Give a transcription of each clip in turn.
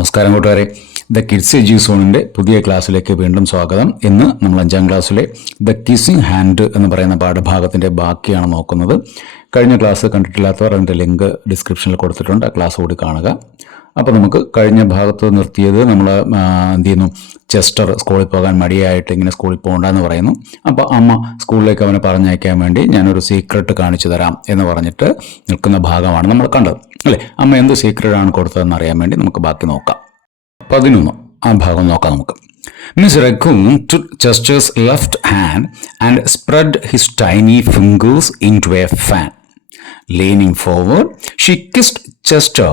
നമസ്കാരം കൂട്ടുകാരെ, the kids എജു സോണിൻ്റെ പുതിയ ക്ലാസ്സിലേക്ക് വീണ്ടും സ്വാഗതം. ഇന്ന് നമ്മൾ 5ാം ക്ലാസ്സിലെ ദ കിസ്സിംഗ് ഹാൻഡ് എന്ന് പറയുന്ന പാഠഭാഗത്തിൻ്റെ ബാക്കിയാണ് നോക്കുന്നത്. കഴിഞ്ഞ ക്ലാസ് കണ്ടിട്ടില്ലാത്തവർ അതിൻ്റെ ലിങ്ക് ഡിസ്ക്രിപ്ഷനിൽ കൊടുത്തിട്ടുണ്ട്, ആ ക്ലാസ് കൂടി കാണുക. അപ്പോൾ നമുക്ക് കഴിഞ്ഞ ഭാഗത്ത് നിർത്തിയത് നമ്മൾ എന്ത് ചെയ്യുന്നു, ചെസ്റ്റർ സ്കൂളിൽ പോകാൻ മടിയായിട്ട് ഇങ്ങനെ സ്കൂളിൽ പോകണ്ടെന്ന് പറയുന്നു. അപ്പോൾ അമ്മ സ്കൂളിലേക്ക് അവനെ പറഞ്ഞയക്കാൻ വേണ്ടി ഞാനൊരു സീക്രട്ട് കാണിച്ചു തരാം എന്ന് പറഞ്ഞിട്ട് നിൽക്കുന്ന ഭാഗമാണ് നമ്മൾ കണ്ടത് അല്ലേ. അമ്മ എന്ത് സീക്രട്ടാണ് കൊടുത്തതെന്ന് അറിയാൻ വേണ്ടി നമുക്ക് ബാക്കി നോക്കാം. 11 ആ ഭാഗം നോക്കാം നമുക്ക്. Miss Raccoon took Chester's left hand and spread his tiny fingers into a fan. Leaning forward, she kissed Chester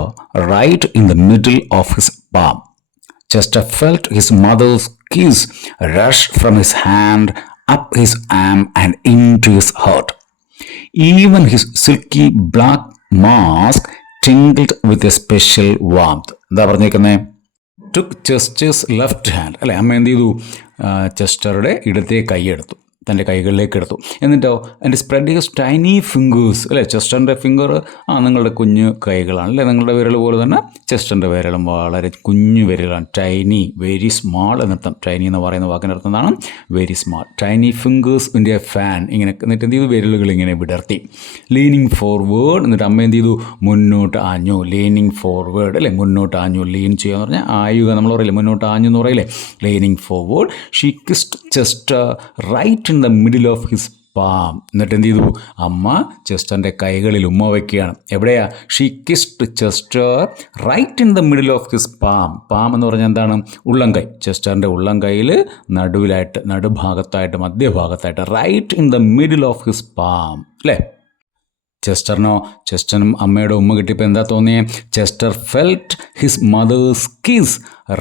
right in the middle of his palm. Chester felt his mother's kiss rush from his hand up his arm and into his heart. Even his silky black mask tingled with a special warmth. എന്താ പറഞ്ഞേക്കുന്നത്? took Chester's left hand അല്ലേ. അമ്മ എന്ത് ചെയ്തു? ചെസ്റ്ററുടെ ഇടത്തെ കൈയെടുത്തു, തൻ്റെ കൈകളിലേക്ക് എടുത്തു. എന്നിട്ടോ എൻ്റെ സ്പ്രെഡ് ഹിസ് ടൈനി ഫിംഗേഴ്സ് അല്ലേ. ചെസ്റ്ററിൻ്റെ ഫിംഗർ നിങ്ങളുടെ കുഞ്ഞു കൈകളാണ് അല്ലേ. നിങ്ങളുടെ വിരൽ പോലെ തന്നെ ചെസ്റ്ററിൻ്റെ വിരലും വളരെ കുഞ്ഞു വിരലാണ്. ടൈനി, വെരി സ്മാൾ എന്നർത്ഥം. ടൈനി എന്ന് പറയുന്ന വാക്കിനർത്ഥം എന്താണ്? Very small. Tiny fingers in a fan. ഇങ്ങനെ എന്നിട്ട് എന്ത് ചെയ്തു? വിരലുകൾ ഇങ്ങനെ വിടർത്തി. ലീനിങ് ഫോർവേഡ്, എന്നിട്ട് അമ്മ എന്ത് ചെയ്തു? മുന്നോട്ട് ആഞ്ഞു. ലീനിങ് ഫോർവേഡ് അല്ലേ. മുന്നോട്ട് ആഞ്ഞു. ലീൻ ചെയ്യുക എന്ന് പറഞ്ഞാൽ ആയുക നമ്മൾ പറയില്ലേ, മുന്നോട്ട് ആഞ്ഞു എന്ന് പറയില്ലേ. Leaning forward she kissed Chester right in the middle of his palm. എന്നിട്ട് എന്ത് ചെയ്തു? അമ്മ ചെസ്റ്ററിൻ്റെ കൈകളിൽ ഉമ്മ വയ്ക്കുകയാണ്. എവിടെയാ? She kissed Chester right in the middle of his palm. Palm എന്ന് പറഞ്ഞാൽ എന്താണ്? ഉള്ളം കൈ. ചെസ്റ്ററിൻ്റെ ഉള്ളം കൈയിൽ നടുവിലായിട്ട്, നടുഭാഗത്തായിട്ട്, മധ്യഭാഗത്തായിട്ട്, right in the middle of his palm അല്ലേ. ചെസ്റ്ററിനും അമ്മയുടെ ഉമ്മ കിട്ടിയപ്പോൾ എന്താ തോന്നിയേ? Chester felt his mother's kiss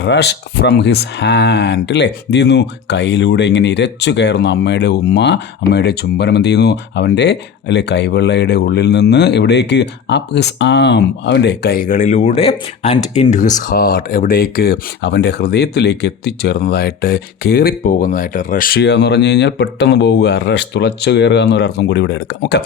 rush from his hand അല്ലേ. എന്ത് ചെയ്യുന്നു? കയ്യിലൂടെ ഇങ്ങനെ ഇരച്ചു കയറുന്നു അമ്മയുടെ ഉമ്മ. അമ്മയുടെ ചുംബനം എന്ത് ചെയ്യുന്നു? അവൻ്റെ അല്ലെ കൈവെള്ളയുടെ ഉള്ളിൽ നിന്ന് എവിടേക്ക്? അപ്പ് ഹിസ് ആം, അവൻ്റെ കൈകളിലൂടെ. And in to his heart, എവിടേക്ക്? അവൻ്റെ ഹൃദയത്തിലേക്ക് എത്തിച്ചേർന്നതായിട്ട്, കയറിപ്പോകുന്നതായിട്ട്. റഷ്യ എന്ന് പറഞ്ഞു കഴിഞ്ഞാൽ പെട്ടെന്ന് പോവുക, റഷ്, തുളച്ചു കയറുക എന്നൊരർത്ഥം കൂടി ഇവിടെ എടുക്കാം. ഓക്കെ,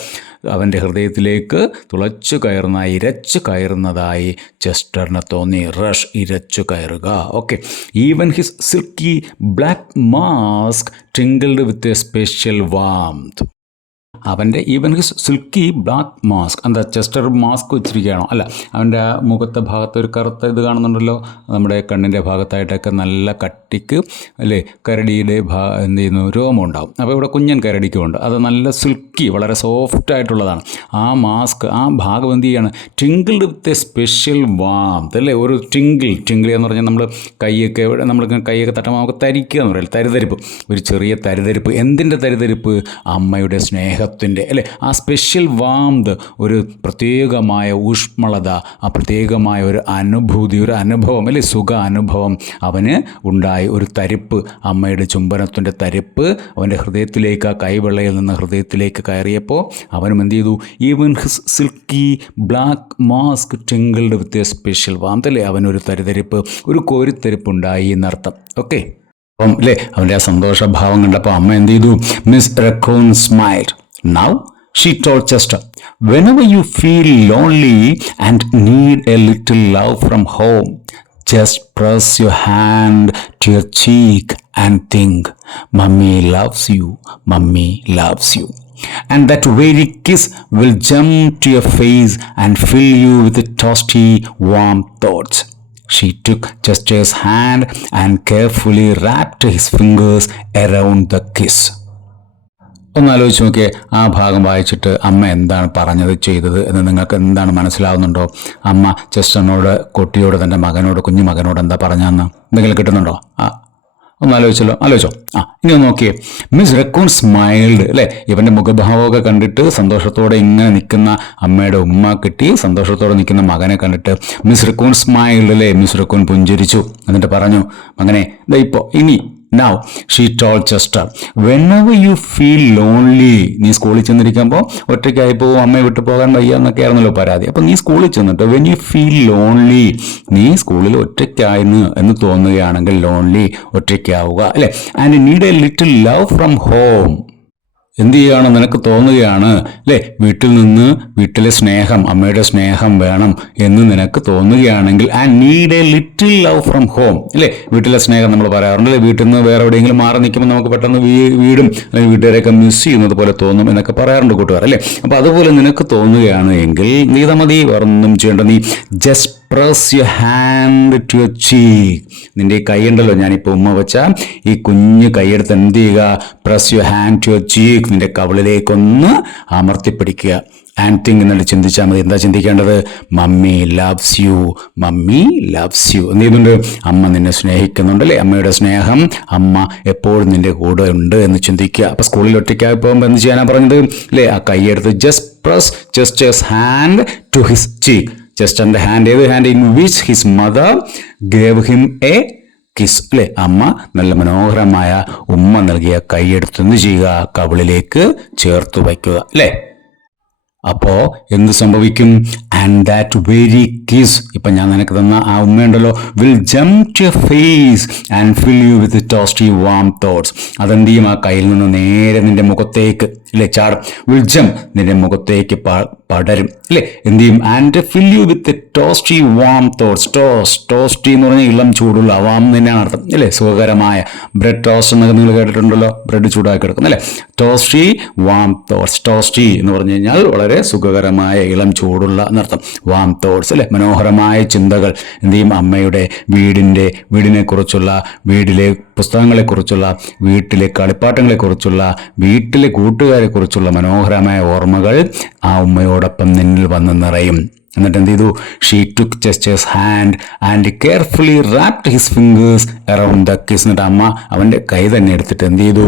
അവൻ്റെ ഹൃദയത്തിലേക്ക് തുളച്ചു കയറുന്ന, ഇരച്ചു കയറുന്നതായി ചെസ്റ്ററിന് തോന്നി. റഷ്, ഇരച്ചു കയറുക. Okay. Even his silky black mask tingled with a special warmth. അവൻ്റെ even his silky black mask, എന്താ ചെസ്റ്റർ മാസ്ക് വെച്ചിരിക്കുകയാണോ? അല്ല, അവൻ്റെ മുഖത്തെ ഭാഗത്ത് ഒരു കറുത്ത ഇത് കാണുന്നുണ്ടല്ലോ, നമ്മുടെ കണ്ണിൻ്റെ ഭാഗത്തായിട്ടൊക്കെ നല്ല കട്ടിക്ക് അല്ലേ കരടിയുടെ എന്ത് ചെയ്യുന്നു? രോമം ഉണ്ടാവും. അപ്പോൾ ഇവിടെ കുഞ്ഞൻ കരടിക്കുമുണ്ട്. അത് നല്ല സിൽക്കി, വളരെ സോഫ്റ്റ് ആയിട്ടുള്ളതാണ്. ആ മാസ്ക്, ആ ഭാഗം എന്ത് ചെയ്യാണ്? ടിങ്കിൾഡ് വിത്ത് എ സ്പെഷ്യൽ വാംത്ത് അല്ലേ. ഒരു ടിങ്കിൾ എന്ന് പറഞ്ഞാൽ നമ്മൾ കൈയൊക്കെ, നമ്മൾ കൈയൊക്കെ തട്ടുമ്പോൾ നമുക്ക് തരിക്കുക എന്ന് പറയില്ല, തരിതരിപ്പ്, ഒരു ചെറിയ തരിതരിപ്പ്. എന്തിൻ്റെ തരിതരിപ്പ്? അമ്മയുടെ സ്നേഹത്തിൻ്റെ അല്ലേ. ആ സ്പെഷ്യൽ വാംത്, ഒരു പ്രത്യേകമായ ഊഷ്മളത, ആ പ്രത്യേകമായ ഒരു അനുഭൂതി, ഒരു അനുഭവം അല്ലേ, സുഖ അനുഭവം അവന് ഉണ്ടായി. ഒരു തരിപ്പ്, അമ്മയുടെ ചുംബനത്തിൻ്റെ തരിപ്പ് അവൻ്റെ ഹൃദയത്തിലേക്ക്, ആ കൈവെള്ളയിൽ നിന്ന് ഹൃദയത്തിലേക്ക് കയറിയപ്പോൾ അവനും എന്ത് ചെയ്തു? Even his silky black mask tingled with a special warmth അല്ലേ. അവനൊരു തരിതരിപ്പ്, ഒരു കോരിത്തരിപ്പ് ഉണ്ടായി എന്നർത്ഥം. ഓക്കെ, അപ്പം അല്ലേ അവൻ്റെ ആ സന്തോഷഭാവം കണ്ടപ്പോൾ അമ്മ എന്ത് ചെയ്തു? Miss raccoon smiled. Now, she told Chester, whenever you feel lonely and need a little love from home, just press your hand to your cheek and think, Mummy loves you, Mummy loves you. And that very kiss will jump to your face and fill you with toasty, warm thoughts. She took Chester's hand and carefully wrapped his fingers around the kiss. ഒന്ന് ആലോചിച്ച് നോക്കിയേ, ആ ഭാഗം വായിച്ചിട്ട് അമ്മ എന്താണ് പറഞ്ഞത്, ചെയ്തത് എന്ന് നിങ്ങൾക്ക് എന്താണ് മനസ്സിലാവുന്നുണ്ടോ? അമ്മ ചെസ്റ്ററിനോട്, കുട്ടിയോട്, തൻ്റെ മകനോട്, കുഞ്ഞു മകനോട് എന്താ പറഞ്ഞതെന്ന് എന്തെങ്കിലും കിട്ടുന്നുണ്ടോ? ഒന്ന് ആലോചിച്ചോ. ഇനി ഒന്ന് നോക്കിയേ. മിസ് റക്കൂൺ സ്മൈൽഡ് അല്ലേ. ഇവൻ്റെ മുഖഭാവമൊക്കെ കണ്ടിട്ട് സന്തോഷത്തോടെ ഇങ്ങനെ നിൽക്കുന്ന അമ്മയുടെ ഉമ്മ കിട്ടി, സന്തോഷത്തോടെ നിൽക്കുന്ന മകനെ കണ്ടിട്ട് മിസ് റക്കൂൺ സ്മൈൽഡ് അല്ലേ. മിസ് റക്കൂൺ പുഞ്ചിരിച്ചു. എന്നിട്ട് പറഞ്ഞു, മകനെ ഇപ്പോൾ ഇനി Now, she told Chester, whenever you feel lonely, നീ സ്കൂളിൽ ചെന്നിരിക്കുമ്പോൾ ഒറ്റയ്ക്കായി പോകും, അമ്മയെ വിട്ടു പോകാൻ വയ്യ എന്നൊക്കെ ആയിരുന്നല്ലോ പരാതി. അപ്പം നീ സ്കൂളിൽ ചെന്നിട്ട് when you feel lonely, നീ സ്കൂളിൽ ഒറ്റയ്ക്കായിരുന്നു എന്ന് തോന്നുകയാണെങ്കിൽ, ലോൺലി ഒറ്റയ്ക്കാവുക അല്ലേ. and need a little love from home, എന്ത് ചെയ്യുകയാണ്, നിനക്ക് തോന്നുകയാണ് അല്ലേ, വീട്ടിൽ നിന്ന് വീട്ടിലെ സ്നേഹം, അമ്മയുടെ സ്നേഹം വേണം എന്ന് നിനക്ക് തോന്നുകയാണെങ്കിൽ and need A little love from home അല്ലേ. വീട്ടിലെ സ്നേഹം നമ്മൾ പറയാറുണ്ട് അല്ലേ, വീട്ടിൽ നിന്ന് വേറെ എവിടെയെങ്കിലും മാറി നിൽക്കുമ്പോൾ നമുക്ക് പെട്ടെന്ന് വീടും അല്ലെങ്കിൽ വീട്ടുകാരെയൊക്കെ മിസ് ചെയ്യുന്നത് പോലെ തോന്നും എന്നൊക്കെ പറയാറുണ്ട് കൂട്ടുകാർ അല്ലേ. അപ്പോൾ അതുപോലെ നിനക്ക് തോന്നുകയാണ് എങ്കിൽ നീ മതി, വേറൊന്നും ചെയ്യേണ്ട, നീ just press your hand to your cheek. നിന്റെ ഈ കൈ ഉണ്ടല്ലോ, ഞാനിപ്പോൾ ഉമ്മ വെച്ച ഈ കുഞ്ഞു കൈയെടുത്ത് എന്ത് ചെയ്യുക, press your hand to your cheek, നിന്റെ കവിളിലേക്കൊന്ന് അമർത്തിപ്പിടിക്കുക. ആൻഡ് തിങ്ക് എന്നിട്ട് ചിന്തിച്ചാൽ മതി. എന്താ ചിന്തിക്കേണ്ടത്? Mummy loves you, mummy loves you. എന്ത് ചെയ്യുന്നുണ്ട്? അമ്മ നിന്നെ സ്നേഹിക്കുന്നുണ്ട് അല്ലേ. അമ്മയുടെ സ്നേഹം, അമ്മ എപ്പോഴും നിന്റെ കൂടെ ഉണ്ട് എന്ന് ചിന്തിക്കുക. അപ്പോൾ സ്കൂളിൽ ഒറ്റയ്ക്കായി പോകുമ്പോൾ എന്ത് ചെയ്യാനാണ് പറഞ്ഞത് അല്ലേ, ആ കൈയെടുത്ത് just press just hand to his cheek. Just and hand, ഏത് hand? In which his mother gave him a kiss അല്ലേ. അമ്മ നല്ല മനോഹരമായ ഉമ്മ നൽകിയ കൈയെടുത്ത് എന്ത് ചെയ്യുക, കവിളിലേക്ക് ചേർത്ത് വയ്ക്കുക അല്ലേ. അപ്പോ എന്ത് സംഭവിക്കും? ആൻഡ് ദാറ്റ് വെരി കിസ്, ഇപ്പൊ ഞാൻ നിനക്ക് തന്ന ആ ഉമ്മയുണ്ടല്ലോ, will jump to your face and fill you with toasty warm thoughts. അതെന്ത് ചെയ്യും? ആ കയ്യിൽ നിന്ന് നേരെ നിന്റെ മുഖത്തേക്ക് അല്ലേ ചാടും. വിൽ ജംപ്, നിന്റെ മുഖത്തേക്ക് പടരും അല്ലേ. എന്ത് ചെയ്യും? And fill you with toasty warm thoughts. Toasty എന്ന് പറഞ്ഞാൽ ഇളം ചൂടുള്ള, വാം തന്നെയാണ് അർത്ഥം അല്ലേ, സുഖകരമായ. ബ്രെഡ് ടോസ്റ്റ് എന്നൊക്കെ നിങ്ങൾ കേട്ടിട്ടുണ്ടല്ലോ, ബ്രെഡ് ചൂടാക്കി എടുക്കും അല്ലേ. ടോസ്റ്റി വാം തോട്ട്സ്, ടോസ്റ്റി എന്ന് പറഞ്ഞു കഴിഞ്ഞാൽ വളരെ സുഖകരമായ ഇളം ചൂടുള്ള എന്നർത്ഥം. വാം തോട്ട്സ് അല്ലെ, മനോഹരമായ ചിന്തകൾ. എന്ത് ചെയ്യും? അമ്മയുടെ വീടിനെക്കുറിച്ചുള്ള, വീട്ടിലെ പുസ്തകങ്ങളെക്കുറിച്ചുള്ള, വീട്ടിലെ കളിപ്പാട്ടങ്ങളെക്കുറിച്ചുള്ള, വീട്ടിലെ കൂട്ടുകാരെക്കുറിച്ചുള്ള മനോഹരമായ ഓർമ്മകൾ ആ ഉമ്മയോടൊപ്പം നിന്നിൽ വന്ന് നിറയും. എന്നിട്ട് എന്ത് ചെയ്തു? She took gestures hand and carefully wrapped his fingers around the kiss. എന്നിട്ട് അമ്മ അവൻ്റെ കൈ തന്നെ എടുത്തിട്ട് എന്ത് ചെയ്തു?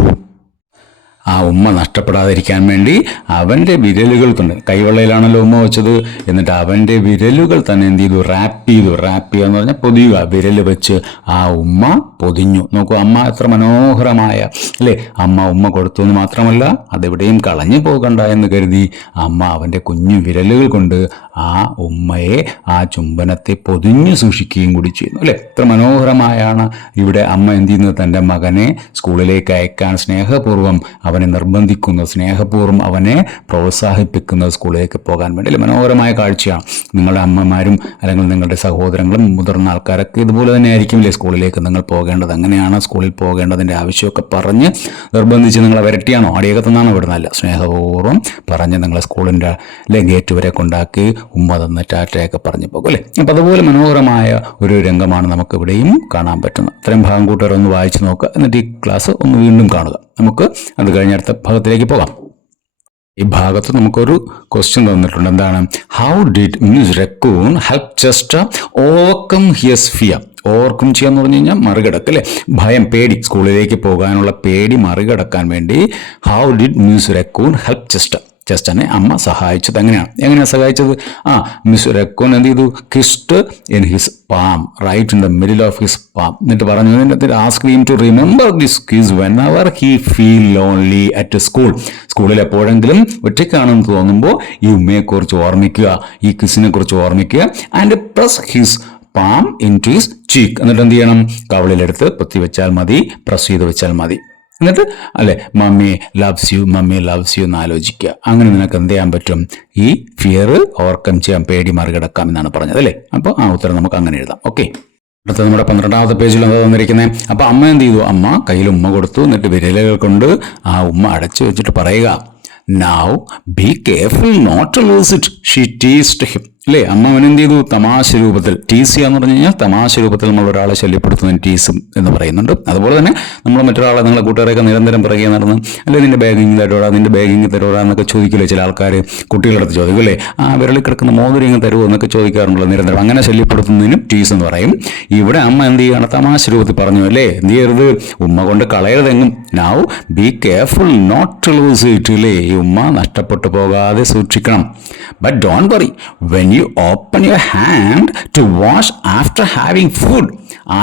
ആ ഉമ്മ നഷ്ടപ്പെടാതിരിക്കാൻ വേണ്ടി അവൻ്റെ വിരലുകൾ തന്നെ, കൈവെള്ളയിലാണല്ലോ ഉമ്മ വെച്ചത്, എന്നിട്ട് അവൻ്റെ വിരലുകൾ തന്നെ എന്ത് ചെയ്തു? റാപ്പ് ചെയ്യുക എന്ന് പറഞ്ഞാൽ പൊതിയുക. വിരൽ വെച്ച് ആ ഉമ്മ പൊതിഞ്ഞു. നോക്കൂ, അമ്മ എത്ര മനോഹരമായ അല്ലേ. അമ്മ ഉമ്മ കൊടുത്തു എന്ന് മാത്രമല്ല, അതെവിടെയും കളഞ്ഞു പോകണ്ട എന്ന് കരുതി അമ്മ അവൻ്റെ കുഞ്ഞു വിരലുകൾ കൊണ്ട് ആ ഉമ്മയെ, ആ ചുംബനത്തെ പൊതിഞ്ഞു സൂക്ഷിക്കുകയും കൂടി ചെയ്യുന്നു അല്ലേ. എത്ര മനോഹരമായാണ് ഇവിടെ അമ്മ എന്ത് ചെയ്യുന്നത്? തൻ്റെ മകനെ സ്കൂളിലേക്ക് അയക്കാൻ സ്നേഹപൂർവ്വം അവനെ നിർബന്ധിക്കുന്നത്, സ്നേഹപൂർവ്വം അവനെ പ്രോത്സാഹിപ്പിക്കുന്നത് സ്കൂളിലേക്ക് പോകാൻ വേണ്ടി അല്ലേ. മനോഹരമായ കാഴ്ചയാണ്. നിങ്ങളുടെ അമ്മമാരും അല്ലെങ്കിൽ നിങ്ങളുടെ സഹോദരങ്ങളും മുതിർന്ന ആൾക്കാരൊക്കെ ഇതുപോലെ തന്നെ ആയിരിക്കുമല്ലേ സ്കൂളിലേക്ക് നിങ്ങൾ പോകേണ്ടത്. അങ്ങനെയാണ് സ്കൂളിൽ പോകേണ്ടതിൻ്റെ ആവശ്യമൊക്കെ പറഞ്ഞ് നിർബന്ധിച്ച് നിങ്ങളെ വരട്ടിയാണോ അടിയൊക്കെ തന്നാണോ വിടുന്നതല്ല. സ്നേഹപൂർവ്വം പറഞ്ഞ് നിങ്ങളെ സ്കൂളിൻ്റെ അല്ലെ ഗേറ്റ് വരെ കൊണ്ടാക്കി ഉമ്മ തന്ന് ടാറ്റയൊക്കെ പറഞ്ഞു പോകും അല്ലേ. അപ്പം അതുപോലെ മനോഹരമായ ഒരു രംഗമാണ് നമുക്ക് ഇവിടെയും കാണാൻ പറ്റുന്നത്. ഇത്രയും ഭാഗം കൂട്ടുകാർ ഒന്ന് വായിച്ചു നോക്കുക, എന്നിട്ട് ഈ ക്ലാസ് ഒന്ന് വീണ്ടും കാണുക. നമുക്ക് അത് കഴിഞ്ഞ അടുത്ത ഭാഗത്തിലേക്ക് പോകാം. ഈ ഭാഗത്ത് നമുക്കൊരു ക്വസ്റ്റ്യൻ തന്നിട്ടുണ്ട്. എന്താണ്? How did Miss Raccoon help Chester overcome he's fear? Overcome ചെയ്യാന്ന് പറഞ്ഞു കഴിഞ്ഞാൽ മറികടക്ക് അല്ലേ, ഭയം, പേടി, സ്കൂളിലേക്ക് പോകാനുള്ള പേടി മറികടക്കാൻ വേണ്ടി how did Miss Raccoon help ചെസ്റ്ററിനെ അമ്മ സഹായിച്ചത് എങ്ങനെയാണ് സഹായിച്ചത്? മിസ് റക്കൂൺ എന്ത് ചെയ്തു? Kissed in his palm, right in the middle of his palm. എന്നിട്ട് പറഞ്ഞു, ask him to remember this kiss whenever he feel lonely at school. സ്കൂളിൽ എപ്പോഴെങ്കിലും ഒറ്റയ്ക്കാണെന്ന് തോന്നുമ്പോൾ ഈ ഉമ്മയെക്കുറിച്ച് ഓർമ്മിക്കുക, ഈ കിസിനെ കുറിച്ച് ഓർമ്മിക്കുക. And press his palm in to his cheek. എന്നിട്ട് എന്ത് ചെയ്യണം? കവിളിലെടുത്ത് പൊത്തി വെച്ചാൽ മതി, പ്രസ് ചെയ്ത് വെച്ചാൽ മതി. എന്നിട്ട് അല്ലെ മമ്മി ലവ്സ് യു എന്ന് ആലോചിക്കുക. അങ്ങനെ നിനക്ക് എന്ത് ചെയ്യാൻ പറ്റും? ഈ ഫിയർ ഓവർകം ചെയ്യാൻ, പേടി മറികടക്കാം എന്നാണ് പറഞ്ഞത് അല്ലേ. അപ്പോൾ ആ ഉത്തരം നമുക്ക് അങ്ങനെ എഴുതാം. ഓക്കെ, അടുത്ത നമ്മുടെ 12ാമത്തെ പേജിൽ എന്താ തന്നിരിക്കുന്നത്? അപ്പോൾ അമ്മ എന്ത് ചെയ്തു? അമ്മ കയ്യിൽ ഉമ്മ കൊടുത്തു. എന്നിട്ട് വിരലുകൾ കൊണ്ട് ആ ഉമ്മ അടച്ചു വെച്ചിട്ട് പറയുക, now be careful not to lose it, she teased him അല്ലേ. അമ്മ അവനെന്ത് ചെയ്തു? തമാശ രൂപത്തിൽ, ടീസ് എന്ന് പറഞ്ഞു കഴിഞ്ഞാൽ തമാശ രൂപത്തിൽ നമ്മൾ ഒരാളെ ശല്യപ്പെടുത്തുന്നതിന് ടീസും എന്ന് പറയുന്നുണ്ട്. അതുപോലെ തന്നെ നമ്മൾ മറ്റൊരാളെ, നിങ്ങളെ കൂട്ടുകാരെയൊക്കെ നിരന്തരം പിറകെ നടന്ന് അല്ലെ നിന്റെ ബാഗിങ് തരുവാ എന്നൊക്കെ ചോദിക്കില്ലേ ചില ആൾക്കാർ, കുട്ടികളടുത്ത് ചോദിക്കും അല്ലേ, വിരളിൽ കിടക്കുന്ന മോതിരം തരുമോ എന്നൊക്കെ ചോദിക്കാറുണ്ടല്ലോ നിരന്തരം. അങ്ങനെ ശല്യപ്പെടുത്തുന്നതിനും ടീസ് എന്ന് പറയും. ഇവിടെ അമ്മ എന്ത് ചെയ്യുകയാണ്? തമാശ രൂപത്തിൽ പറഞ്ഞു അല്ലേ, എന്ത് ചെയ്യരുത്? ഉമ്മ കൊണ്ട് കളയരുതെങ്ങും. Now be careful not to lose it അല്ലേ, ഈ ഉമ്മ നഷ്ടപ്പെട്ടു പോകാതെ സൂക്ഷിക്കണം. But don't worry, when you open your hand to wash after having food,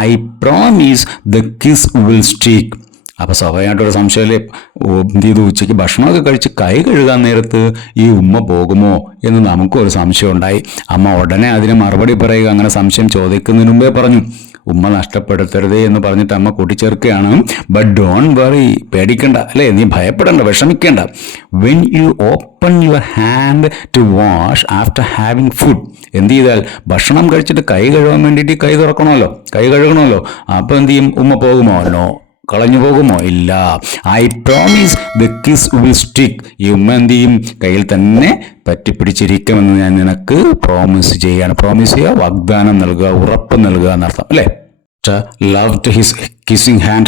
I promise the kiss will stick. അപ്പോൾ സ്വാഭാവികമായിട്ടൊരു സംശയമല്ലേ, എന്ത് ചെയ്തു? ഉച്ചയ്ക്ക് ഭക്ഷണമൊക്കെ കഴിച്ച് കൈ കഴുകാൻ നേരത്ത് ഈ ഉമ്മ പോകുമോ എന്ന് നമുക്കൊരു സംശയം ഉണ്ടായി. അമ്മ ഉടനെ അതിന് മറുപടി പറയുക, അങ്ങനെ സംശയം ചോദിക്കുന്നതിന് മുമ്പേ പറഞ്ഞു, ഉമ്മ നഷ്ടപ്പെടുത്തരുതേ എന്ന് പറഞ്ഞിട്ട് അമ്മ കൂട്ടിച്ചേർക്കുകയാണ്. ബട്ട് ഡോൺ വറി, പേടിക്കണ്ട, അല്ലേ, നീ ഭയപ്പെടണ്ട, വിഷമിക്കേണ്ട. When you open your hand to wash after having food, എന്ത് ചെയ്താൽ ഭക്ഷണം കഴിച്ചിട്ട് കൈ കഴുകാൻ വേണ്ടിയിട്ട് കൈ തുറക്കണമല്ലോ, കൈ കഴുകണമല്ലോ. അപ്പോൾ എന്ത് ചെയ്യും? ഉമ്മ പോകുമോ? നോ. കളഞ്ഞു പോകുമോ? ഇല്ല. I promise the kiss will stick, ഈ ഉമ്മ എന്ത് ചെയ്യും? കയ്യിൽ തന്നെ പറ്റിപ്പിടിച്ചിരിക്കുമെന്ന് ഞാൻ നിനക്ക് പ്രോമിസ് ചെയ്യാണ്. പ്രോമിസ് ചെയ്യുക, വാഗ്ദാനം നൽകുക, ഉറപ്പ് നൽകുക എന്നർത്ഥം, അല്ലേ? Loved his kissing hand.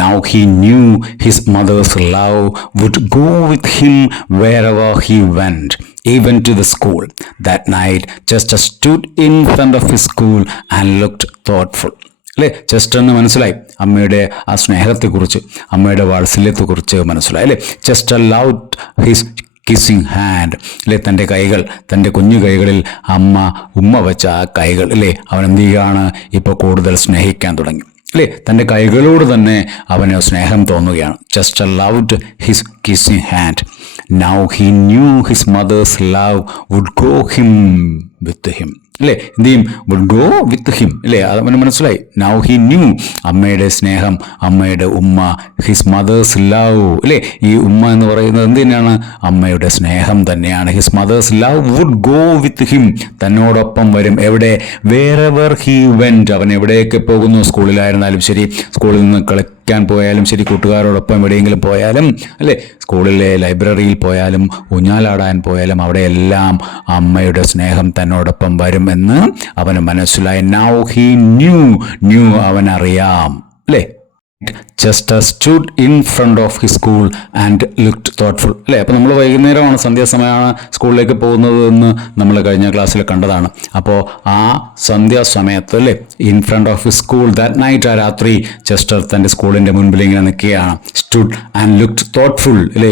Now he knew his mother's love would go with him wherever he went, even to the school. That night, Chester stood in front of his school and looked thoughtful. അല്ലേ, ചെസ്റ്ററിന് മനസ്സിലായി അമ്മയുടെ ആ സ്നേഹത്തെക്കുറിച്ച്, അമ്മയുടെ വാത്സല്യത്തെക്കുറിച്ച് മനസ്സിലായി, അല്ലേ? Chester loved his kissing hand, അല്ലേ, തൻ്റെ കൈകൾ, തൻ്റെ കുഞ്ഞു കൈകളിൽ ഉമ്മ വെച്ച ആ കൈകൾ, അല്ലേ, അവൻ എന്ത് ചെയ്യുകയാണ്? ഇപ്പോൾ കൂടുതൽ സ്നേഹിക്കാൻ തുടങ്ങി, അല്ലേ? തൻ്റെ കൈകളോട് തന്നെ അവന് സ്നേഹം തോന്നുകയാണ്. Chester loved his kissing hand. Now he knew his mother's love would go him with him, അല്ലേ, എന്ത് ചെയ്യും? വുഡ് ഗോ വിത്ത് ഹിം, അല്ലേ, അവന് മനസ്സിലായി. നൗ ഹി ന്യൂ, അമ്മയുടെ സ്നേഹം, അമ്മയുടെ ഉമ്മ, ഹിസ് മദേഴ്സ് ലവ്, അല്ലേ, ഈ ഉമ്മ എന്ന് പറയുന്നത് എന്ത് തന്നെയാണ്? അമ്മയുടെ സ്നേഹം തന്നെയാണ്. His mother's love would go with him, തന്നോടൊപ്പം വരും. എവിടെ? വേറെവർ ഹി വെന്റ്, അവൻ എവിടെയൊക്കെ പോകുന്നു, സ്കൂളിലായിരുന്നാലും ശരി, സ്കൂളിൽ നിന്ന് കളിക്കാൻ പോയാലും ശരി, കൂട്ടുകാരോടൊപ്പം എവിടെയെങ്കിലും പോയാലും, അല്ലേ, സ്കൂളിലെ ലൈബ്രറിയിൽ പോയാലും, ഊഞ്ഞാലാടാൻ പോയാലും, അവിടെയെല്ലാം അമ്മയുടെ സ്നേഹം തന്നോടൊപ്പം വരും എന്ന് അവന് മനസ്സിലായി. നൗ ഹി ന്യൂ, അവനറിയാം, അല്ലേ? Chester stood in front of his school and looked thoughtful, അല്ലേ? അപ്പോൾ നമ്മൾ വൈകുന്നേരമാണ്, സന്ധ്യാസമയമാണ് സ്കൂളിലേക്ക് പോകുന്നത് എന്ന് നമ്മൾ കഴിഞ്ഞ ക്ലാസ്സിൽ കണ്ടതാണ്. അപ്പോൾ ആ സന്ധ്യാസമയത്ത്, അല്ലേ, in front of his school that night, ആ രാത്രി ചെസ്റ്റർ തൻ്റെ സ്കൂളിൻ്റെ മുൻപിൽ ഇങ്ങനെ നിൽക്കുകയാണ്. stood and looked thoughtful, അല്ലേ,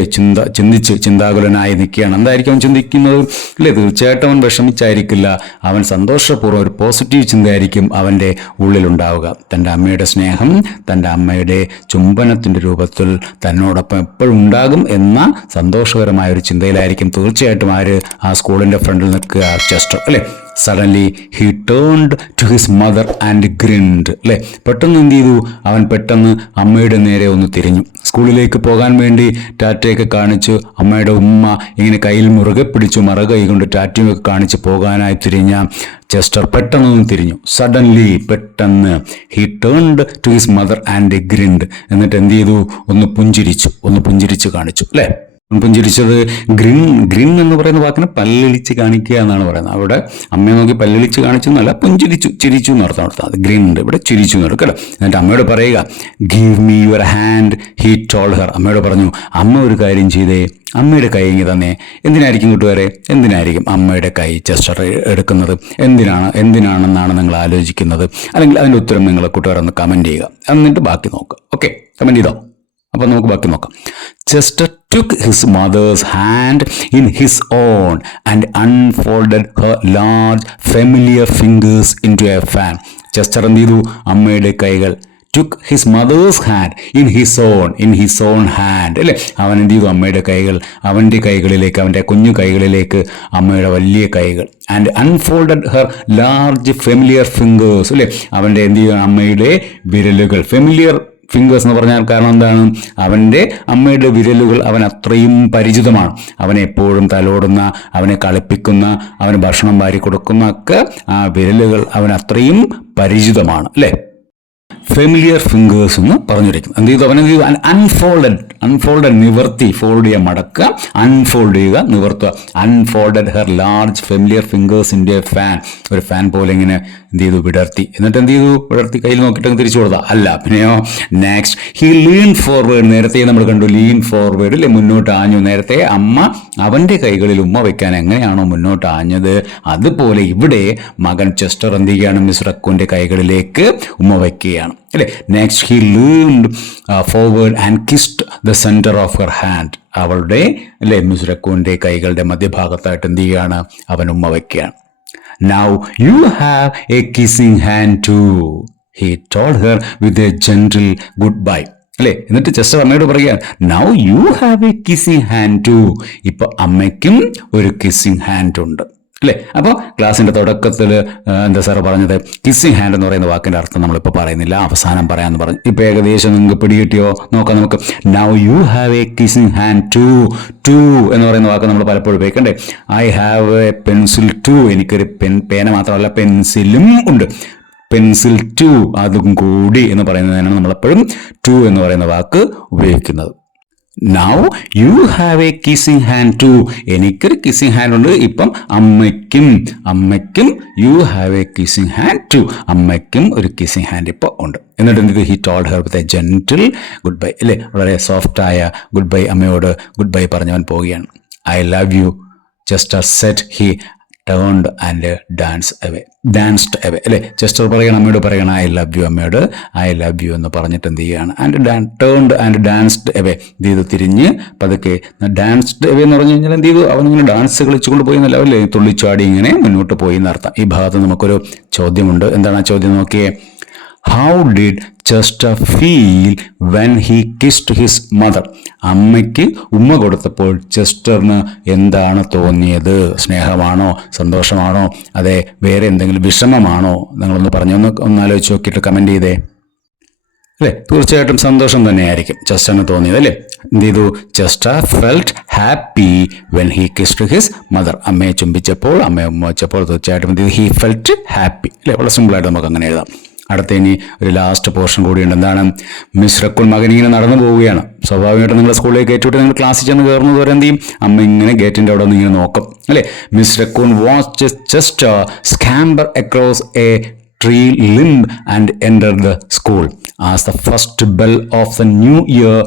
ചിന്താകുലനായി നിൽക്കുകയാണ്. എന്തായിരിക്കും അവൻ ചിന്തിക്കുന്നത്? അല്ലേ, തീർച്ചയായിട്ടും അവൻ വിഷമിച്ചായിരിക്കില്ല, അവൻ സന്തോഷപൂർവ്വം ഒരു പോസിറ്റീവ് ചിന്തയായിരിക്കും അവൻ്റെ ഉള്ളിലുണ്ടാവുക. തൻ്റെ അമ്മയുടെ സ്നേഹം, തൻ്റെ അമ്മയുടെ ചുംബനത്തിൻ്റെ രൂപത്തിൽ തന്നോടൊപ്പം എപ്പോഴും ഉണ്ടാകും എന്ന സന്തോഷകരമായ ഒരു ചിന്തയിലായിരിക്കും തീർച്ചയായിട്ടും ആ സ്കൂളിൻ്റെ ഫ്രണ്ടിൽ നിൽക്കുക ചെസ്റ്റർ, അല്ലേ? Suddenly he turned to his mother and grinned, അല്ലേ? പെട്ടെന്ന് എന്ത് ചെയ്തു? അവൻ പെട്ടെന്ന് അമ്മയുടെ നേരെ ഒന്ന് തിരിഞ്ഞു. സ്കൂളിലേക്ക് പോകാൻ വേണ്ടി ടാറ്റയൊക്കെ കാണിച്ചു അമ്മയുടെ ഉമ്മ ഇങ്ങനെ കയ്യിൽ മുറുകെ പിടിച്ചു, മറുകൈ കൊണ്ട് ടാറ്റയൊക്കെ കാണിച്ച് പോകാനായി തിരിഞ്ഞ ചെസ്റ്റർ പെട്ടെന്നൊന്ന് തിരിഞ്ഞു. സഡൻലി, പെട്ടെന്ന്. He turned to his mother and grinned, എന്നിട്ട് എന്ത് ചെയ്തു? ഒന്ന് പുഞ്ചിരിച്ചു കാണിച്ചു, അല്ലേ? പുഞ്ചിരിച്ചത് ഗ്രിൻ എന്ന് പറയുന്ന വാക്കിന് പല്ലിളിച്ച് കാണിക്കുക എന്നാണ് പറയുന്നത്. അവിടെ അമ്മയെ നോക്കി പല്ലിളിച്ച് കാണിച്ചു എന്നല്ല, ചിരിച്ചു എന്നർത്ഥം. അത് ഗ്രിൻഡ്, ഇവിടെ ചിരിച്ചു എന്ന് കേട്ടോ. എന്നിട്ട് അമ്മയോട് പറയുക, give me your hand, he told her. അമ്മയോട് പറഞ്ഞു, അമ്മ ഒരു കാര്യം ചെയ്തേ, അമ്മയുടെ കൈ ഇങ്ങ് തന്നെ. എന്തിനായിരിക്കും കൂട്ടുകാരെ? എന്തിനായിരിക്കും അമ്മയുടെ കൈ ചെസ്റ്റർ എടുക്കുന്നത്? എന്തിനാണെന്നാണ് നിങ്ങൾ ആലോചിക്കുന്നത്? അല്ലെങ്കിൽ അതിൻ്റെ ഉത്തരം നിങ്ങൾ കൂട്ടുകാരൊന്ന് കമൻറ്റ് ചെയ്യുക, എന്നിട്ട് ബാക്കി നോക്കുക. ഓക്കെ, കമൻറ്റ് ചെയ്തോ? അപ്പോൾ നമുക്ക് ബാക്കി നോക്കാം. Chester took his mother's hand in his own and unfolded her large familiar fingers into a fan. Chester എന്ത് ചെയ്തു? അമ്മയുടെ കൈകൾ took his mother's hand in his own hand, അല്ലേ? അവൻ എന്ത് ചെയ്തു? അമ്മയുടെ കൈകൾ അവൻ്റെ കൈകളിലേക്ക്, അവൻ്റെ കുഞ്ഞു കൈകളിലേക്ക് അമ്മയുടെ വലിയ കൈകൾ, and unfolded her large familiar fingers, അല്ലേ? അവൻ്റെ എന്ത് ചെയ്തു? അമ്മയുടെ വിരലുകൾ, ഫെമിലിയർ ഫിംഗേഴ്സ് എന്ന് പറഞ്ഞാൽ കാരണം എന്താണ്? അവൻ്റെ അമ്മയുടെ വിരലുകൾ അവൻ അത്രയും പരിചിതമാണ്. അവനെ എപ്പോഴും തലോടുന്ന, അവനെ കളിപ്പിക്കുന്ന, അവന് ഭക്ഷണം വാരി കൊടുക്കുന്ന ഒക്കെ ആ വിരലുകൾ അവൻ അത്രയും പരിചിതമാണ്, അല്ലേ? ഫെമിലിയർ ഫിംഗേഴ്സ് എന്ന് പറഞ്ഞിരിക്കുന്നു. എന്ത് ചെയ്തു? അവനെന്ത് ചെയ്തു? അൺഫോൾഡഡ് നിവർത്തി, ഫോൾഡ് ചെയ്യുക, മടക്കുക, അൺഫോൾഡ് ചെയ്യുക, നിവർത്തുക. Unfolded her large familiar fingers in a fan, ഒരു ഫാൻ പോലെ ഇങ്ങനെ എന്ത് ചെയ്തു? വിടർത്തി. എന്നിട്ട് എന്ത് ചെയ്തു? വിടർത്തി കയ്യിൽ നോക്കിയിട്ട് തിരിച്ചു കൊടുത്താ? അല്ല, പിന്നെയോ? Next he lean forward. നേരത്തെ നമ്മൾ കണ്ടു ലീൻ ഫോർവേഡ്, അല്ലെ? മുന്നോട്ട് ആഞ്ഞു. നേരത്തെ അമ്മ അവൻ്റെ കൈകളിൽ ഉമ്മ വയ്ക്കാൻ എങ്ങനെയാണോ മുന്നോട്ട് ആഞ്ഞത്, അതുപോലെ ഇവിടെ മകൻ ചെസ്റ്റർ എന്ത് ചെയ്യുകയാണ്? മിസ് റക്കുവിൻ്റെ കൈകളിലേക്ക് ഉമ്മ വയ്ക്കുകയാണ്, അല്ലേ? Next he leaned forward and kissed the centre of her hand. അവളുടെ, അല്ലേ, മിസ് റക്കുവിൻ്റെ കൈകളുടെ മധ്യഭാഗത്തായിട്ട് എന്ത് ചെയ്യുകയാണ്? അവൻ ഉമ്മ വയ്ക്കുകയാണ്. Now you have a kissing hand too, he told her with a gentle goodbye, അല്ലേ? എന്നിട്ട് ചെസ്റ്റർ അമ്മയോട് പറയുക, now you have a kissing hand too. ഇപ്പൊ അമ്മയ്ക്കും ഒരു കിസ്സിങ് ഹാൻഡ് ഉണ്ട്, അല്ലേ? അപ്പോൾ ക്ലാസ്സിൻ്റെ തുടക്കത്തിൽ എന്താ സാറ് പറഞ്ഞത്, കിസ്സിങ് ഹാൻഡ് എന്ന് പറയുന്ന വാക്കിൻ്റെ അർത്ഥം നമ്മളിപ്പോൾ പറയുന്നില്ല, അവസാനം പറയാമെന്ന് പറഞ്ഞു. ഇപ്പോൾ ഏകദേശം നിങ്ങൾക്ക് പിടികിട്ടിയോ? നോക്കാം നമുക്ക്. Now you have a kissing hand too. Too എന്ന് പറയുന്ന വാക്ക് നമ്മൾ പലപ്പോഴും ഉപയോഗിക്കണ്ടേ? I have a pencil too. എനിക്കൊരു പേന മാത്രമല്ല പെൻസിലും ഉണ്ട്. പെൻസിൽ ടു, അതും കൂടി എന്ന് പറയുന്നതിനാണ് നമ്മളെപ്പോഴും ടു എന്ന് പറയുന്ന വാക്ക് ഉപയോഗിക്കുന്നത്. Now you have a kissing hand too. എനിക്കൊരു കിസ്സിങ് ഹാൻഡ് ഉണ്ട്. ഇപ്പം അമ്മയ്ക്കും you have a kissing hand too. അമ്മയ്ക്കും ഒരു കിസ്സിങ് ഹാൻഡ് ഇപ്പോൾ ഉണ്ട്. എന്നിട്ട് എന്ത് ചെയ്തു? He told her with a gentle goodbye, അല്ലേ? വളരെ സോഫ്റ്റായ ഗുഡ് ബൈ, അമ്മയോട് ഗുഡ് ബൈ പറഞ്ഞവൻ പോവുകയാണ്. I love you Chester said. He turned and danced away, അല്ലേ? ചെസ്റ്റർ പറയണം, അമ്മയോട് പറയണം ഐ ലവ് യു, അമ്മയോട് ഐ ലവ് യു എന്ന് പറഞ്ഞിട്ട് എന്ത് ചെയ്യുകയാണ്? Turned and danced away. എന്ത് ചെയ്തു? തിരിഞ്ഞ് പതുക്കെ. ഡാൻസ്ഡ് അവേ എന്ന് പറഞ്ഞു കഴിഞ്ഞാൽ എന്ത് ചെയ്തു? അവനിങ്ങനെ ഡാൻസ് കളിച്ചുകൊണ്ട് പോയി എന്നല്ല, അല്ലേ? തുള്ളിച്ചാടി ഇങ്ങനെ മുന്നോട്ട് പോയി എന്നർത്ഥം. ഈ ഭാഗത്ത് നമുക്കൊരു ചോദ്യമുണ്ട്. എന്താണ് ആ ചോദ്യം? നോക്കിയേ. How did Chester feel when he kissed his mother? അമ്മയ്ക്ക് ഉമ്മ കൊടുത്തപ്പോൾ ചെസ്റ്ററിന് എന്താണ് തോന്നിയത്? സ്നേഹമാണോ, സന്തോഷമാണോ, അതെ വേറെ എന്തെങ്കിലും വിഷമമാണോ? നിങ്ങളൊന്ന് ഒന്ന് ആലോചിച്ച് നോക്കിയിട്ട് കമൻറ്റ് ചെയ്തേ, അല്ലേ? തീർച്ചയായിട്ടും സന്തോഷം തന്നെയായിരിക്കും ചെസ്റ്ററിന് തോന്നിയത്, അല്ലേ? എന്ത് ചെയ്തു? Chester felt happy when he kissed his mother. അമ്മയെ ചുംബിച്ചപ്പോൾ, അമ്മയെ ഉമ്മ വെച്ചപ്പോൾ തീർച്ചയായിട്ടും എന്ത് ചെയ്തു? ഹി ഫെൽറ്റ് ഹാപ്പി, അല്ലേ? വളരെ സിമ്പിളായിട്ട് നമുക്ക് അങ്ങനെ എഴുതാം. അടുത്ത ഇനി ഒരു ലാസ്റ്റ് പോർഷൻ കൂടിയുണ്ട്. എന്താണ്? മിസ് റക്കുൺ മകൻ ഇങ്ങനെ നടന്നു പോവുകയാണ്. സ്വാഭാവികമായിട്ടും നിങ്ങളുടെ സ്കൂളിലേക്ക് കയറ്റിവിട്ട് നിങ്ങൾ ക്ലാസ്സിൽ ചെന്ന് കയറുന്നത് വരെ എന്ത് ചെയ്യും? അമ്മ ഇങ്ങനെ ഗേറ്റിൻ്റെ അവിടെ നിന്ന് ഇങ്ങനെ നോക്കും, അല്ലേ? Miss Raccoon watch just scamper across a tree limb and entered the school. As the first bell of the new year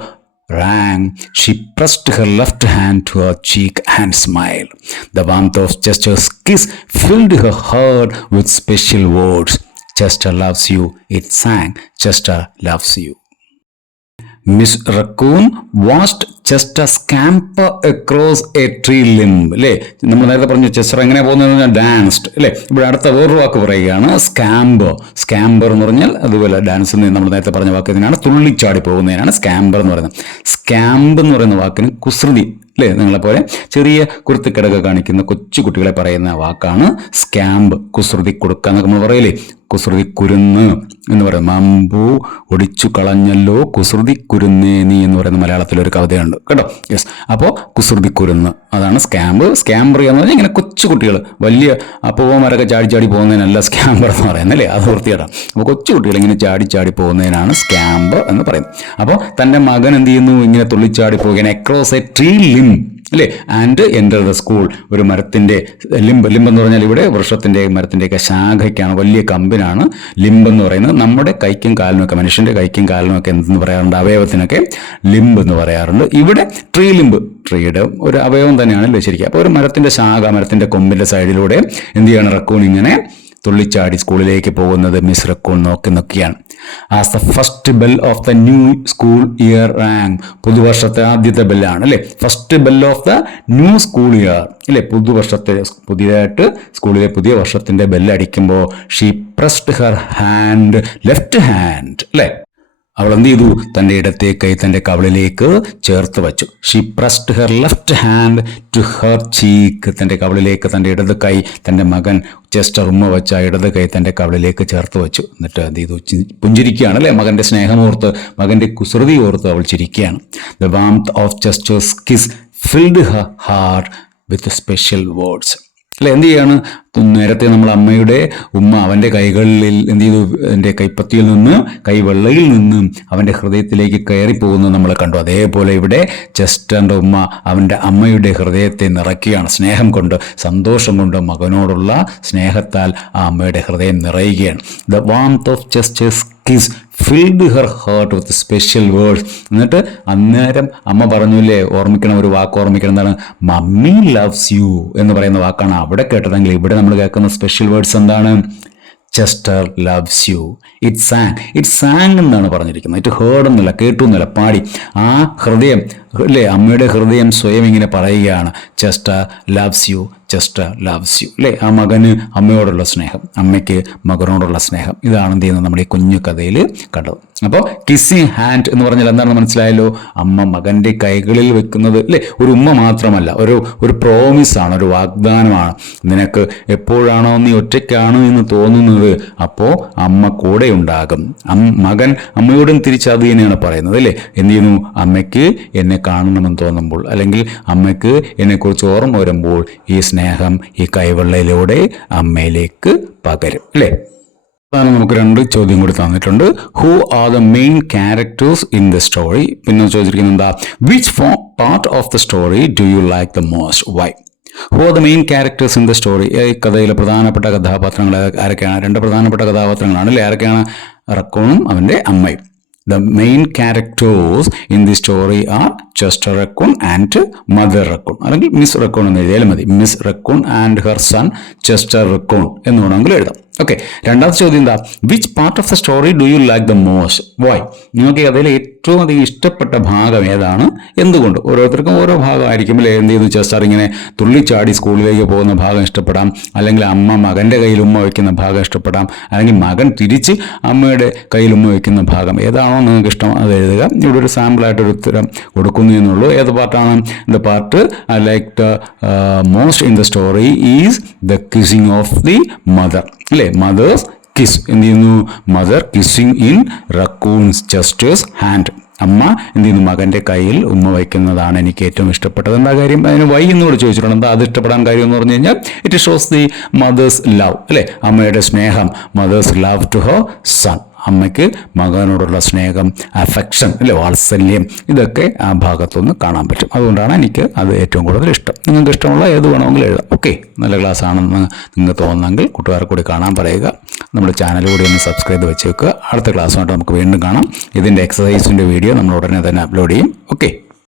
rang, she pressed her left hand to her cheek and smiled. The warmth of Chester's kiss filled her heart with special words. Chester loves you, it sang. Chester loves you. Miss Raccoon watched Chester scamper across a tree limb, അല്ലേ? നമ്മൾ നേരത്തെ പറഞ്ഞു Chester എങ്ങനെ പോകുന്നത്? Danced, അല്ലേ? ഇവിടെ അടുത്ത വേറൊരു വാക്ക് പറയുകയാണ്, സ്കാംബർ. സ്കാംബർ എന്ന് പറഞ്ഞാൽ അതുപോലെ ഡാൻസ് നമ്മൾ നേരത്തെ പറഞ്ഞ വാക്ക് ഇതിനാണ്, തുള്ളിച്ചാടി പോകുന്നതിനാണ് സ്കാംബർ എന്ന് പറയുന്നത്. സ്കാമ്പ് എന്ന് പറയുന്ന വാക്കിന് കുസൃതി, അല്ലേ? നിങ്ങളെപ്പോലെ ചെറിയ കുരുത്തിക്കിടക കാണിക്കുന്ന കൊച്ചു കുട്ടികളെ പറയുന്ന വാക്കാണ് സ്കാമ്പ്. കുസൃതി കൊടുക്കുക എന്നൊക്കെ നമ്മൾ പറയില്ലേ? കുസൃതി കുരുന്ന് എന്ന് പറയുന്നത്. മമ്പു ഒടിച്ചു കളഞ്ഞല്ലോ കുസൃതി കുരുന്നേ നീ എന്ന് പറയുന്ന മലയാളത്തിലൊരു കവിതയുണ്ട് കേട്ടോ. യെസ്, അപ്പോൾ കുസൃതി കുരുന്ന് അതാണ് സ്കാമ്പ്. സ്കാമ്പർ എന്ന് പറഞ്ഞാൽ ഇങ്ങനെ കൊച്ചു കുട്ടികൾ, വലിയ അപ്പൂവന്മാരൊക്കെ ചാടി ചാടി പോകുന്നതിനല്ല സ്കാമ്പർ എന്ന് പറയുന്നത്, അല്ലേ? അത് വൃത്തിയായിട്ടാണ്. അപ്പോൾ കൊച്ചു കുട്ടികൾ ഇങ്ങനെ ചാടി ചാടി പോകുന്നതിനാണ് സ്കാമ്പ് എന്ന് പറയുന്നത്. അപ്പോൾ തൻ്റെ മകൻ എന്ത് ചെയ്യുന്നു? ഇങ്ങനെ തുള്ളിച്ചാടി പോകുകയാണ്. അക്രോസ് എ ട്രീ ലിംബ്, അല്ലേ? And enter the school. ഒരു മരത്തിൻ്റെ ലിംബ് എന്ന് പറഞ്ഞാൽ ഇവിടെ വൃക്ഷത്തിൻ്റെ മരത്തിൻ്റെയൊക്കെ ശാഖയ്ക്കാണ്, വലിയ കമ്പിനാണ് ലിംബ് എന്ന് പറയുന്നത്. നമ്മുടെ കൈക്കും കാലിനുമൊക്കെ, മനുഷ്യൻ്റെ കൈക്കും കാലിനുമൊക്കെ എന്തെന്ന് പറയാറുണ്ട്? അവയവത്തിനൊക്കെ ലിംബ് എന്ന് പറയാറുണ്ട്. ഇവിടെ ട്രീ ലിംബ്, ട്രീയുടെ ഒരു അവയവം തന്നെയാണല്ലേ ശരിക്കും. അപ്പോൾ ഒരു മരത്തിൻ്റെ ശാഖ, മരത്തിൻ്റെ കൊമ്പിൻ്റെ സൈഡിലൂടെ എന്ത് ചെയ്യണം? റക്കൂൺ ഇങ്ങനെ തുള്ളിച്ചാടി സ്കൂളിലേക്ക് പോകുന്നത് മിസ് റക്കൂൺ നോക്കിയാണ്. As the first bell of the new school year rang. പുതുവർഷത്തെ ആദ്യത്തെ ബെല്ലാണ്, അല്ലേ? First bell of the new school year, അല്ലേ? പുതുവർഷത്തെ, പുതിയതായിട്ട് സ്കൂളിലെ പുതിയ വർഷത്തിന്റെ ബെല്ലടിക്കുമ്പോൾ she pressed her hand, left hand, അല്ലേ? അവൾ എന്ത് ചെയ്തു? തൻ്റെ ഇടത്തെ കൈ തൻ്റെ കവിളിലേക്ക് ചേർത്ത് വച്ചു. She pressed her left hand to her cheek. തൻ്റെ കവിളിലേക്ക് തൻ്റെ ഇടത് കൈ, തൻ്റെ മകൻ ചെസ്റ്റർ ഉമ്മ വെച്ച ഇടത് കൈ തൻ്റെ കവിളിലേക്ക് ചേർത്ത് വെച്ചു. എന്നിട്ട് എന്ത് ചെയ്തു? പുഞ്ചിരിക്കുകയാണ്, അല്ലേ? മകൻ്റെ സ്നേഹമോർത്ത്, മകൻ്റെ കുസൃതി ഓർത്ത് അവൾ ചിരിക്കുകയാണ്. The warmth of Chester's kiss filled her heart with special words, അല്ലെ? എന്ത് ചെയ്യാണ്? നേരത്തെ നമ്മൾ അമ്മയുടെ ഉമ്മ അവൻ്റെ കൈകളിൽ എന്ത് ചെയ്തു? എൻ്റെ കൈപ്പത്തിയിൽ നിന്ന്, കൈവെള്ളയിൽ നിന്ന് അവൻ്റെ ഹൃദയത്തിലേക്ക് കയറിപ്പോകുന്നത് നമ്മൾ കണ്ടു. അതേപോലെ ഇവിടെ ചെസ്റ്ററിൻ്റെ ഉമ്മ അവൻ്റെ അമ്മയുടെ ഹൃദയത്തെ നിറയ്ക്കുകയാണ്. സ്നേഹം കൊണ്ട്, സന്തോഷം കൊണ്ട്, മകനോടുള്ള സ്നേഹത്താൽ ആ അമ്മയുടെ ഹൃദയം നിറയുകയാണ്. The warmth of Chester's kiss filled her heart with special words. എന്നിട്ട് അന്നേരം അമ്മ പറഞ്ഞില്ലേ, ഓർമ്മിക്കണം, ഒരു വാക്ക് ഓർമ്മിക്കണം. എന്താണ്? മമ്മി ലവ്സ് യു എന്ന് പറയുന്ന വാക്കാണ് അവിടെ കേട്ടതെങ്കിൽ ഇവിടെ നമ്മൾ കേൾക്കുന്ന സ്പെഷ്യൽ വേർഡ്സ് എന്താണ്? Chester loves you. It sang എന്നാണ് പറഞ്ഞിരിക്കുന്നത്. ഇറ്റ് ഹേർഡ് എന്നല്ല, കേട്ടു എന്നല്ല, പാടി. ആ ഹൃദയം അല്ലേ അമ്മയുടെ ഹൃദയം സ്വയം ഇങ്ങനെ പറയുകയാണ് Chester loves U, Chester loves U, അല്ലേ ആ മകന് അമ്മയോടുള്ള സ്നേഹം, അമ്മയ്ക്ക് മകനോടുള്ള സ്നേഹം, ഇതാണ് എന്ത് ചെയ്യുന്നത് നമ്മുടെ ഈ കുഞ്ഞു കഥയിൽ കണ്ടത്. അപ്പോൾ കിസ്സിങ് ഹാൻഡ് എന്ന് പറഞ്ഞാൽ എന്താണെന്ന് മനസ്സിലായല്ലോ, അമ്മ മകൻ്റെ കൈകളിൽ വെക്കുന്നത് അല്ലേ ഒരു ഉമ്മ മാത്രമല്ല, ഒരു പ്രോമിസാണ്, ഒരു വാഗ്ദാനമാണ്. നിനക്ക് എപ്പോഴാണോ നീ ഒറ്റയ്ക്കാണ് എന്ന് തോന്നുന്നത് അപ്പോൾ അമ്മ കൂടെ ഉണ്ടാകും. മകൻ അമ്മയോടും തിരിച്ച് അത് തന്നെയാണ് പറയുന്നത് അല്ലേ. എന്ത് ചെയ്യുന്നു, അമ്മയ്ക്ക് എന്നെ കാണണമെന്ന് തോന്നുമ്പോൾ അല്ലെങ്കിൽ അമ്മയ്ക്ക് എന്നെക്കുറിച്ച് ഓർമ്മ വരുമ്പോൾ ഈ സ്നേഹം ഈ കൈവെള്ളയിലൂടെ അമ്മയിലേക്ക് പകരും അല്ലേ. നമുക്ക് 2 ചോദ്യം കൂടി തന്നിട്ടുണ്ട്. Who are the main characters in the story? പിന്നെ ചോദിച്ചിരിക്കുന്നത് എന്താ, which part of the story do you like the most, why? Who are the main characters in the story? ഈ കഥയിലെ പ്രധാനപ്പെട്ട കഥാപാത്രങ്ങൾ ആരൊക്കെയാണ്? 2 പ്രധാനപ്പെട്ട കഥാപാത്രങ്ങളാണ് അല്ലേ. ആരൊക്കെയാണ്? റക്കൂണും അവൻ്റെ അമ്മയും. The main characters in the story are Chester Raccoon and Mother Raccoon. അല്ലെങ്കിൽ മിസ് റക്കൂൺ എന്ന് എഴുതിയാലും മതി. Miss Raccoon and her son Chester Raccoon എന്ന് വേണമെങ്കിൽ എഴുതാം. ഓക്കെ, രണ്ടാമത്തെ ചോദ്യം എന്താ, which part of the story do you like the most, why? നിങ്ങൾക്ക് അതിൽ ഏറ്റവും അധികം ഇഷ്ടപ്പെട്ട ഭാഗം ഏതാണ്, എന്തുകൊണ്ട്? ഓരോരുത്തർക്കും ഓരോ ഭാഗമായിരിക്കും അല്ലേ. എന്ത് ചെയ്യുന്നു, ചെസ്റ്റർ ഇങ്ങനെ തുള്ളിച്ചാടി സ്കൂളിലേക്ക് പോകുന്ന ഭാഗം ഇഷ്ടപ്പെടാം, അല്ലെങ്കിൽ അമ്മ മകൻ്റെ കയ്യിൽ ഉമ്മ വയ്ക്കുന്ന ഭാഗം ഇഷ്ടപ്പെടാം, അല്ലെങ്കിൽ മകൻ തിരിച്ച് അമ്മയുടെ കയ്യിൽ ഉമ്മ വയ്ക്കുന്ന ഭാഗം, ഏതാണോ നിങ്ങൾക്ക് ഇഷ്ടം അത് എഴുതുക. ഇവിടെ ഒരു സാമ്പിളായിട്ടൊരു ഉത്തരം കൊടുക്കുന്നു എന്നുള്ളൂ. ഏത് പാർട്ടാണ്? The part I like the most in the story is the kissing of the mother അല്ലേ. Mother's kiss. എന്ത് ചെയ്യുന്നു, mother kissing in Raccoon's Chester's hand. അമ്മ എന്ത് ചെയ്യുന്നു, മകൻ്റെ കയ്യിൽ ഉമ്മ വയ്ക്കുന്നതാണ് എനിക്ക് ഏറ്റവും ഇഷ്ടപ്പെട്ടത്. എന്താ കാര്യം? അതിന് വൈ എന്നോട് ചോദിച്ചിട്ടുണ്ട്. എന്താ അത് ഇഷ്ടപ്പെടാൻ കാര്യം എന്ന് പറഞ്ഞു കഴിഞ്ഞാൽ it shows the mother's love അല്ലേ, അമ്മയുടെ സ്നേഹം. Mother's love to her son, അമ്മയ്ക്ക് മകനോടുള്ള സ്നേഹം, അഫെക്ഷൻ അല്ലേ, വാത്സല്യം, ഇതൊക്കെ ആ ഭാഗത്തുനിന്ന് കാണാൻ പറ്റും. അതുകൊണ്ടാണ് എനിക്ക് അത് ഏറ്റവും കൂടുതൽ ഇഷ്ടം. നിങ്ങൾക്ക് ഇഷ്ടമുള്ള ഏത് വേണമെങ്കിലും എഴുതാം. ഓക്കെ, നല്ല ക്ലാസ് ആണെന്ന് നിങ്ങൾക്ക് തോന്നുന്നെങ്കിൽ കൂട്ടുകാർക്ക് കൂടി കാണാൻ പറയുക. നമ്മുടെ ചാനൽ കൂടി ഒന്ന് സബ്സ്ക്രൈബ് ചെയ്ത് വെച്ചേക്കുക. അടുത്ത ക്ലാസ്സുമായിട്ട് നമുക്ക് വീണ്ടും കാണാം. ഇതിൻ്റെ എക്സസൈസിൻ്റെ വീഡിയോ നമ്മൾ ഉടനെ തന്നെ അപ്ലോഡ് ചെയ്യും. ഓക്കെ.